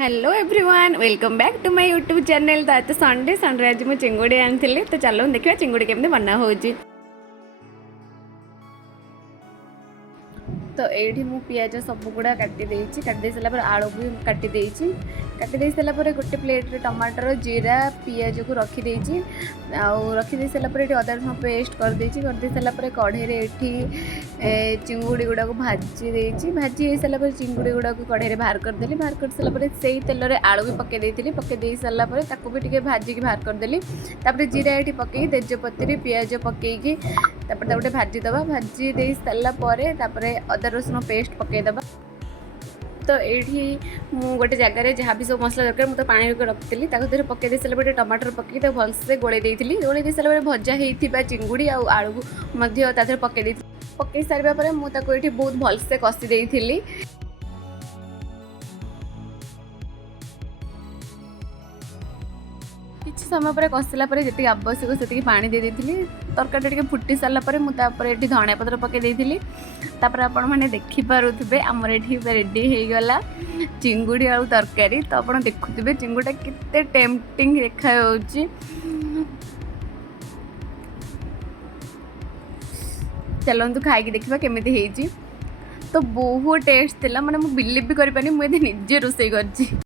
Hello everyone welcome back to my YouTube channel. तो आज Sunday आज मुझे चिंगुड़ी आनी तो चलो देखिए चिंगुड़ी केमती बना हो। तो ये मु पिज सब गुड़ा काटी सारा आलू भी काटी सारापर गोटे प्लेट टमाटर जीरा पिज को रखीदे रखीदे सारापर अदा रसुण पेस्ट करदे सारापर कढ़े चिंगुड़ी गुड़ा को भाजी सारापर चिंगुड़ी गुड़ा को कढ़े बाहर करदेली। बाहर कर सारापर से तेल में आलू भी पकई सारापर ताको भी टे भाजिकी बाहर करदेली। जीरा ये पकई तेजपत्री पिज पकईकी गोटे भाजीदबा भाजी दे सारापर अदा रसुण पेस्ट पकईदबा। तो ये गोटे जगार जहाँ भी सब मसला दरकार मुझे पानी रखी देर पकई सारापर टमाटर पकई भलसे गोले गोले सारापर भजा होता चिंगुड़ी आलू पकई सारापर मुझे बहुत भलसे कषि देती। किसी समय पर कषिला जी आवश्यक से पानी दे देती। तरकारी टे फुटी सारापर मुझे धनिया पत्र पकई तापर आपण मैंने देखिपे आमर ये रेडी हो गला चिंगुड़ी आलू तरकारी। तो आप देखुवे चिंगुड़ा केते टेम्पटिंग देखा। चलतु खाई देखा केमी। तो बहुत टेस्ट थी माने बिलीव भी करें मुझे निजे रोषे कर।